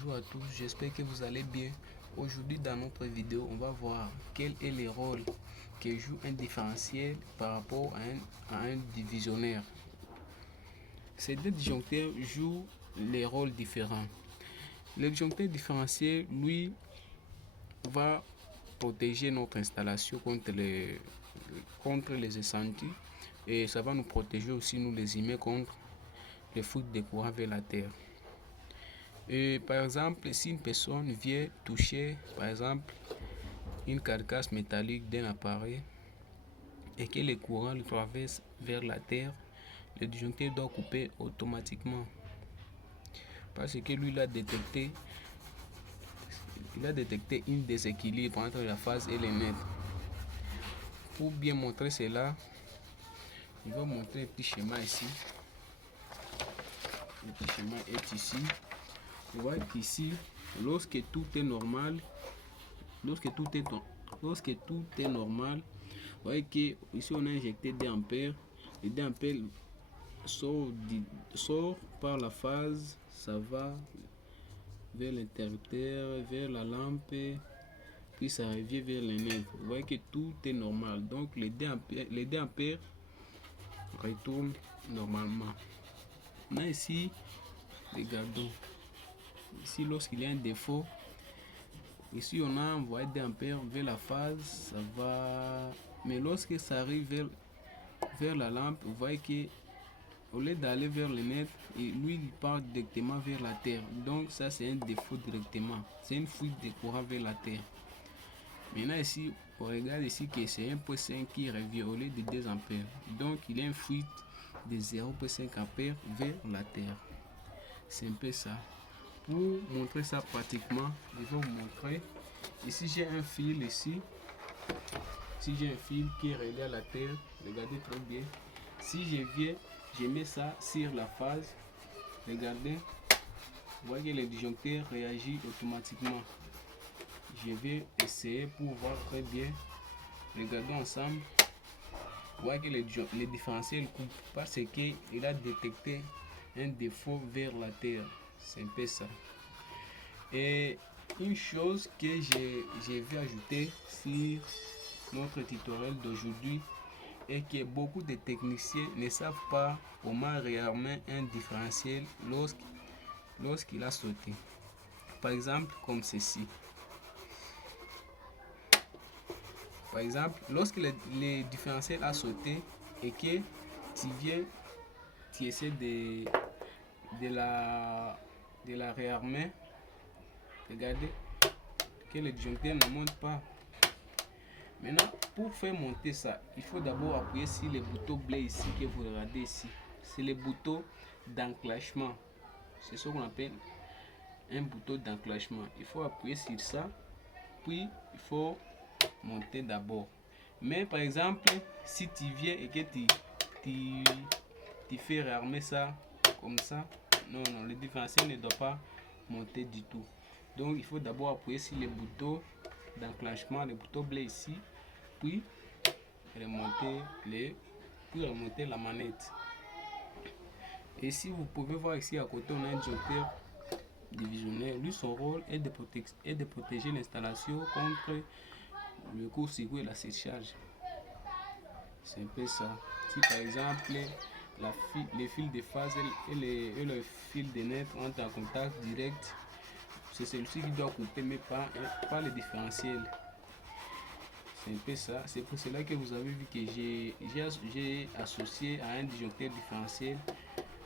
bonjour à tous, j'espère que vous allez bien. Aujourd'hui dans notre vidéo, on va voir quel est le rôle que joue un différentiel par rapport à un divisionnaire. Ces deux disjoncteurs jouent les rôles différents. Le disjoncteur différentiel, lui, va protéger notre installation contre les incendies, et ça va nous protéger aussi, nous les humains, contre les fuites de courant vers la terre. Et par exemple, si une personne vient toucher, par exemple, une carcasse métallique d'un appareil et que le courant le traverse vers la terre, le disjoncteur doit couper automatiquement, parce que lui, il a détecté un déséquilibre entre la phase et les mètres. Pour bien montrer cela, je vais montrer un petit schéma ici. Le petit schéma est ici. Vous voyez qu'ici, lorsque tout est normal, vous voyez que ici on a injecté 2 ampères. Les 2 ampères sort par la phase, ça va vers l'interrupteur, vers la lampe, puis ça revient vers les mètres. Vous voyez que tout est normal. Donc les 2 ampères retournent normalement. Là ici, regardons. Ici, lorsqu'il y a un défaut, ici on a envoyé 2 ampères vers la phase, ça va. Mais lorsque ça arrive vers la lampe, vous voyez que au lieu d'aller vers les mètres, lui il part directement vers la terre. Donc ça c'est un défaut directement. C'est une fuite de courant vers la terre. Maintenant ici, on regarde ici que c'est 1.5 qui revient au lieu de 2 ampères. Donc il y a une fuite de 0.5 ampères vers la terre. C'est un peu ça. Pour montrer ça pratiquement, je vais vous montrer. Ici j'ai un fil ici. Si j'ai un fil qui est relié à la terre, regardez très bien. Si je viens, je mets ça sur la phase, regardez, vous voyez que le disjoncteur réagit automatiquement. Je vais essayer pour voir très bien. Regardons ensemble. Vous voyez que le différentiel coupe parce qu'il a détecté un défaut vers la terre. C'est un peu ça. Et une chose que j'ai vu ajouter sur notre tutoriel d'aujourd'hui est que beaucoup de techniciens ne savent pas comment réarmer un différentiel lorsqu'il a sauté. Par exemple, comme ceci. Par exemple, lorsque le différentiel a sauté et que tu viens, tu essaies de la réarmer, regardez que le disjoncteur ne monte pas. Maintenant, pour faire monter ça, il faut d'abord appuyer sur le bouton bleu ici que vous regardez ici. C'est le bouton d'enclenchement. C'est ce qu'on appelle un bouton d'enclenchement. Il faut appuyer sur ça, puis il faut monter d'abord. Mais par exemple, si tu viens et que tu fais réarmer ça comme ça, non, le différentiel ne doit pas monter du tout. Donc il faut d'abord appuyer sur le bouton d'enclenchement, le bouton bleu ici, puis remonter la manette. Et si vous pouvez voir ici à côté, on a un disjoncteur divisionnaire. Lui, son rôle est de protéger l'installation contre le court-circuit et la surcharge. C'est un peu ça. Si par exemple les fils de phase et le fil de net entrent en contact direct, c'est celui-ci qui doit couper, mais pas le différentiel. C'est un peu ça. C'est pour cela que vous avez vu que j'ai associé à un disjoncteur différentiel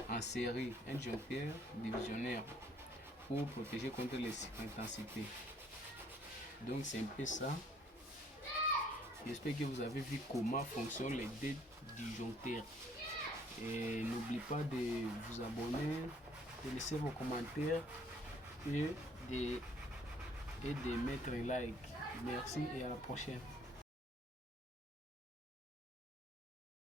en série, un disjoncteur divisionnaire, pour protéger contre les intensités. Donc c'est un peu ça. J'espère que vous avez vu comment fonctionnent les deux disjoncteurs. Et n'oubliez pas de vous abonner, de laisser vos commentaires et de mettre un like. Merci et à la prochaine.